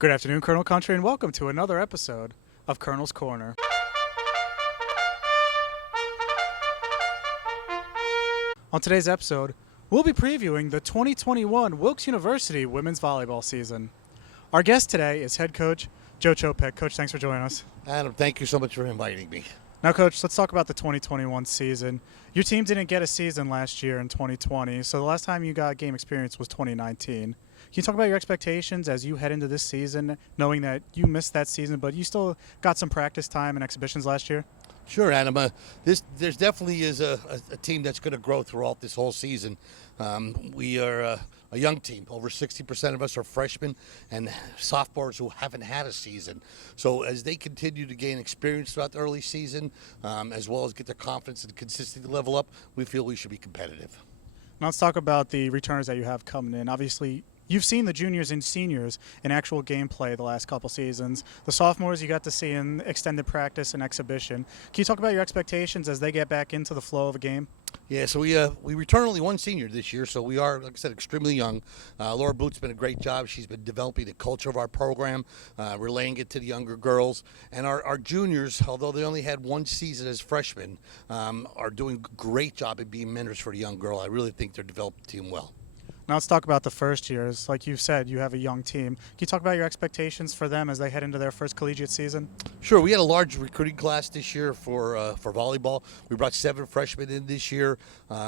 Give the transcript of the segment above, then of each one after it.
Good afternoon, Colonel Country, and welcome to another episode of Colonel's Corner. On today's episode, we'll be previewing the 2021 Wilkes University women's volleyball season. Our guest today is head coach Joe Czopek. Coach, thanks for joining us. Adam, thank you so much for inviting me. Now, Coach, let's talk about the 2021 season. Your team didn't get a season last year in 2020, so the last time you got game experience was 2019. Can you talk about your expectations as you head into this season, knowing that you missed that season, but you still got some practice time and exhibitions last year? Sure, Adam. There's definitely is a team that's going to grow throughout this whole season. We are a young team. Over 60% of us are freshmen and sophomores who haven't had a season. So as they continue to gain experience throughout the early season, as well as get their confidence and consistency level up, we feel we should be competitive. Now let's talk about the returners that you have coming in. Obviously, you've seen the juniors and seniors in actual gameplay the last couple seasons. The sophomores you got to see in extended practice and exhibition. Can you talk about your expectations as they get back into the flow of a game? Yeah, so we return only one senior this year, so we are, like I said, extremely young. Laura Boot's been a great job. She's been developing the culture of our program, relaying it to the younger girls. And our juniors, although they only had one season as freshmen, are doing a great job at being mentors for the young girl. I really think they're developing the team well. Now let's talk about the first years. Like you've said, you have a young team. Can you talk about your expectations for them as they head into their first collegiate season? Sure. We had a large recruiting class this year for volleyball. We brought 7 freshmen in this year,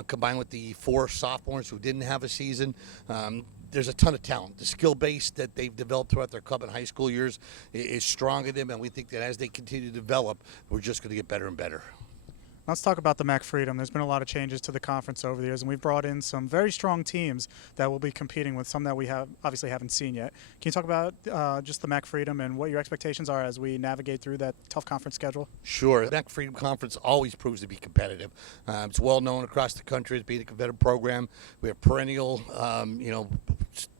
combined with the 4 sophomores who didn't have a season. There's a ton of talent. The skill base that they've developed throughout their club and high school years is strong in them, and we think that as they continue to develop, we're just going to get better and better. Let's talk about the MAC Freedom. There's been a lot of changes to the conference over the years, and we've brought in some very strong teams that will be competing with some that we obviously haven't seen yet. Can you talk about just the MAC Freedom and what your expectations are as we navigate through that tough conference schedule? Sure. The MAC Freedom Conference always proves to be competitive. It's well known across the country as being a competitive program. We have perennial,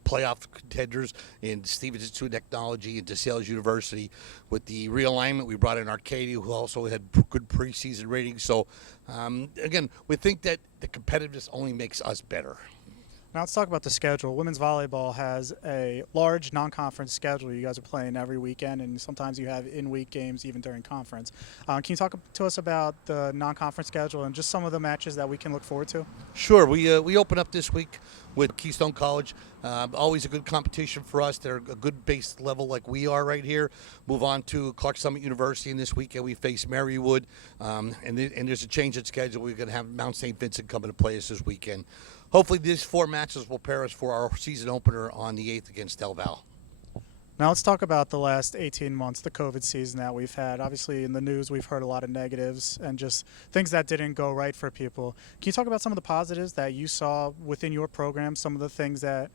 playoff contenders in Stevens Institute of Technology and DeSales University. With the realignment, we brought in Arcadia, who also had good preseason ratings. So, again, we think that the competitiveness only makes us better. Now let's talk about the schedule. Women's volleyball has a large non-conference schedule. You guys are playing every weekend, and sometimes you have in-week games even during conference. Can you talk to us about the non-conference schedule and just some of the matches that we can look forward to? Sure. We open up this week with Keystone College. Always a good competition for us. They're a good base level like we are right here. Move on to Clark Summit University, and this weekend we face Marywood. And there's a change in schedule. We're going to have Mount St. Vincent coming to play us this weekend. Hopefully these 4 matches will pair us for our season opener on the 8th against Del Val. Now let's talk about the last 18 months, the COVID season that we've had. Obviously in the news we've heard a lot of negatives and just things that didn't go right for people. Can you talk about some of the positives that you saw within your program, some of the things that,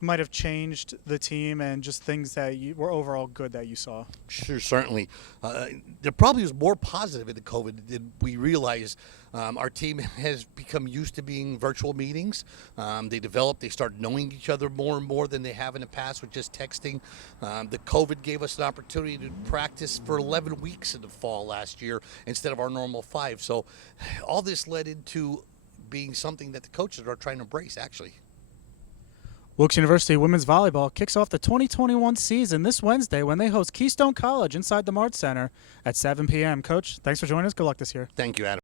might have changed the team and just things that were overall good that you saw? Sure, certainly. There probably was more positive in the COVID than we realized. Our team has become used to being virtual meetings. They started knowing each other more and more than they have in the past with just texting. The COVID gave us an opportunity to practice for 11 weeks in the fall last year instead of our normal 5. So all this led into being something that the coaches are trying to embrace, actually. Wilkes University women's volleyball kicks off the 2021 season this Wednesday when they host Keystone College inside the Mart Center at 7 p.m. Coach, thanks for joining us. Good luck this year. Thank you, Adam.